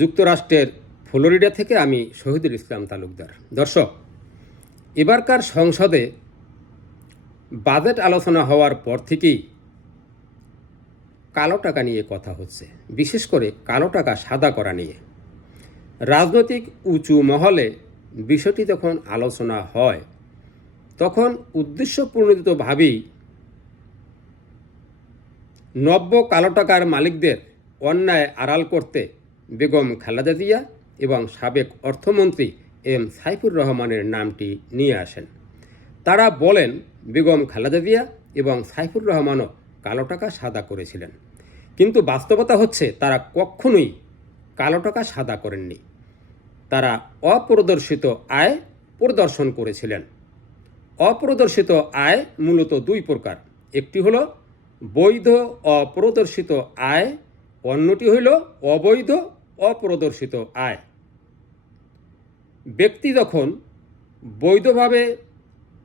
যুক্তরাষ্ট্রের ফ্লোরিডা থেকে আমি শহীদুল ইসলাম তালুকদার। দর্শক, এবারকার সংসদে বাজেট আলোচনা হওয়ার পর থেকেই কালো টাকা নিয়ে কথা হচ্ছে, বিশেষ করে কালো টাকা সাদা করা নিয়ে। রাজনৈতিক উঁচু মহলে বিষয়টি যখন আলোচনা হয়, তখন উদ্দেশ্যপ্রণোদিতভাবেই নব্য কালো টাকার মালিকদের অন্যায় আড়াল করতে বেগম খালেদা জিয়া এবং সাবেক অর্থমন্ত্রী এম সাইফুর রহমানের নামটি নিয়ে আসেন। তারা বলেন, বেগম খালেদা জিয়া এবং সাইফুর রহমানও কালো টাকা সাদা করেছিলেন। কিন্তু বাস্তবতা হচ্ছে, তারা কখনোই কালো টাকা সাদা করেননি। তারা অপ্রদর্শিত আয় প্রদর্শন করেছিলেন। অপ্রদর্শিত আয় মূলত দুই প্রকার। একটি হলো বৈধ অপ্রদর্শিত আয়, অন্যটি হইল অবৈধ অপ্রদর্শিত আয়। ব্যক্তি যখন বৈধভাবে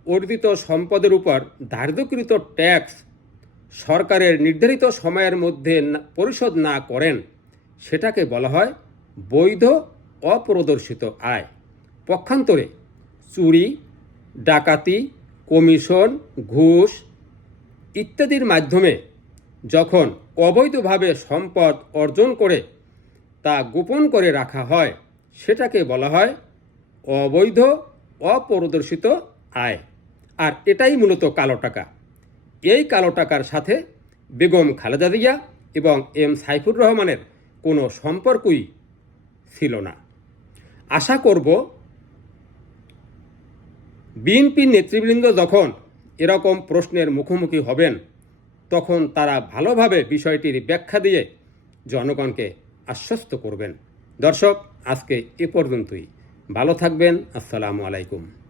অর্জিত সম্পদের উপর ধার্যকৃত ট্যাক্স সরকারের নির্ধারিত সময়ের মধ্যে পরিশোধ না করেন, সেটাকে বলা হয় বৈধ অপ্রদর্শিত আয়। পক্ষান্তরে চুরি, ডাকাতি, কমিশন, ঘুষ ইত্যাদির মাধ্যমে যখন অবৈধভাবে সম্পদ অর্জন করে তা গোপন করে রাখা হয়। সেটাকে বলা হয় অবৈধ, অপরদর্শিত আয়। আর এটাই মূলত কালো টাকা। এই কালো টাকার সাথে বেগম খালেদা জিয়া এবং এম সাইফুর রহমানের কোনো সম্পর্কই ছিল না। আশা করব বিএনপির নেতৃবৃন্দ যখন এরকম প্রশ্নের মুখোমুখি হবেন, তখন তারা ভালোভাবে বিষয়টির ব্যাখ্যা দিয়ে জনগণকে আশ্বস্ত করবেন। দর্শক আজকে এ পর্যন্তই। ভালো থাকবেন। আসসালামু আলাইকুম।